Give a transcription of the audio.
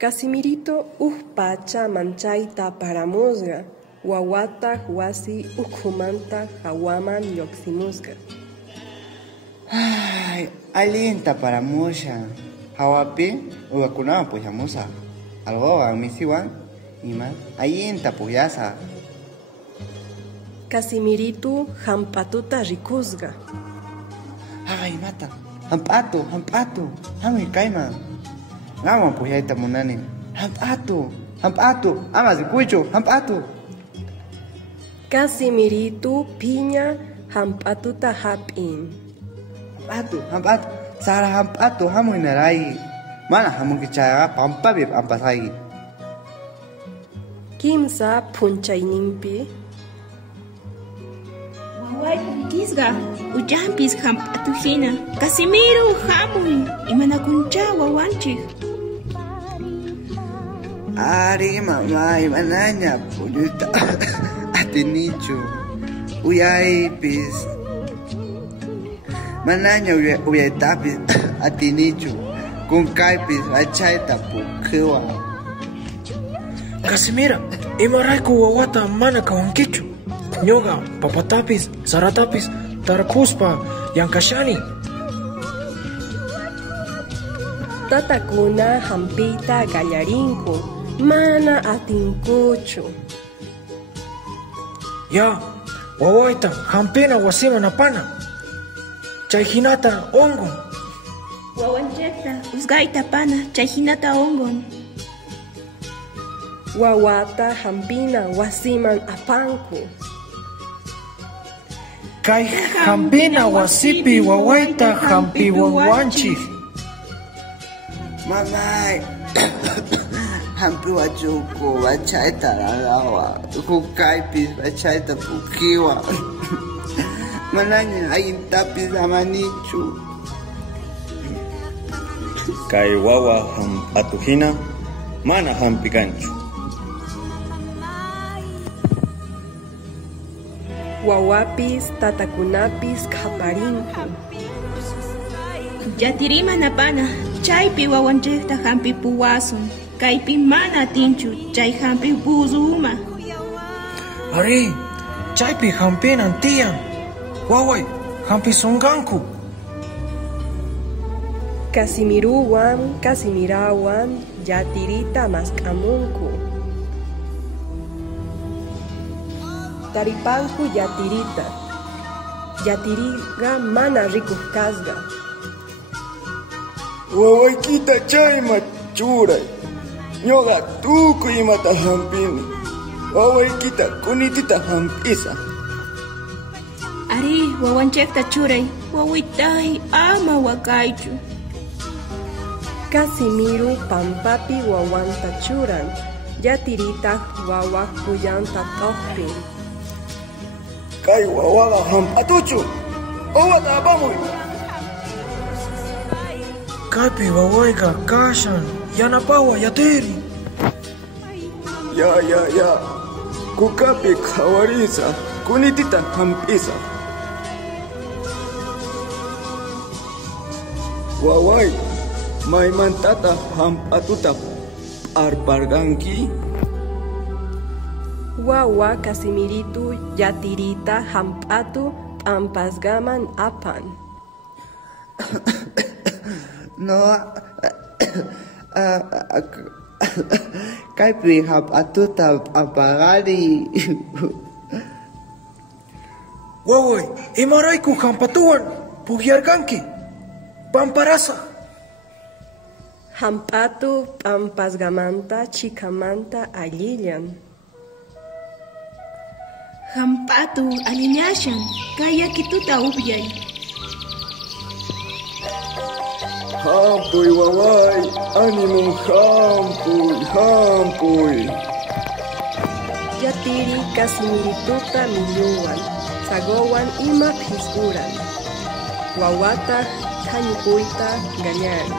Casimirito pacha manchayta paramusqa, wawata wasi ukhumanta hawaman lluqsimusqa. Ay, allinta paramusha. Hawapi uwakunawan pullamusa. Alwawan misiwan ima allinta pullasa. Casimiritu hampatuta rikusqa. Ay, mata. Hampatu. Hami kayman. Ngawan puyayta munani. Hampatu. Ama rikuchu. Hampatu. Casimiritu piña hampatuta hap'in. Hampatu. Sara hampatu hamu inaray. Mana hamu kichaga pampapi pampasay. Kimsa punchaynimpi. Waway pukitisqa ullampis hamp'atuhina. Casimiro hamuy imanakuncha wawanchik. Ari mamay manaña pulluta atinichu. Uyaypis. Manaña uyaytapis atinichu. Kunkaypis achayta pukhiwan. Casimira, imarayku wawata mana kawankichu. Ñuqa papatapis, saratapis, tarakuspa yankashani. Tatakuna hampita gallarinku, mana atinkuchu. Ya, wawayta hampina wasiman apana. Chay hinata ongon. Wawanchekta usqayta pana chay hinata ongon. Wawata hampina wasiman apanku. Kay hampina wasipi wawayta hampiwanwanchik. Mamay. Hampi wachuku wachayta rarawa. Kunkaypis wachayta pukhiwan. Manaña ayintapis amanichu. Kay wawa hamp'atuhina mana hampi kanchu. Wawapis tatakunapis qhaparinku. Yatiriman apana chaypi wawanchekta hampi puwasun. Kaypi mana atinchu chay hampi buzuma. Ari, chaypi hampinan tiyan. Waway, hampi sunganku. Casimirawan yatirita mask'amunku. Taripanku yatirita. Yatiriqa mana rikuq kasqa. Wawaykita chayma churay. Ñuqa tukuy imata hampini. Wawaykita kunitita hampisa. Ari wawanchekta churay. Wawitay ama wakaychu. Casimiru pampapi wawanta churan. Yatirita wawa kuyanta toqpin. Kay wawaqa hamp'atuchu. Uwata apamuy. Kaypi wawayqa kashan yanapawa yatiri. Ya. Kukapi qhawarisa. Kunitita hampisa. Waway. Maymantata hamp'atuta arparganki. Wawa Casimiritu yatirita hamp'atu p'ampasqaman apan. No. Kaypi hamp'atuta apagari. Waway, imarayku hampatuwan pugyarganki. Pamparasa. Hamp'atu p'ampasqamanta chikamanta allillan. Hamp'atu alliñashan kay yakituta upyay. Hampuy waway, animum hampuy. Yatiri Casimirituta milluwan, sagowan ima phisquran. Wawata thañukuyta gallarin.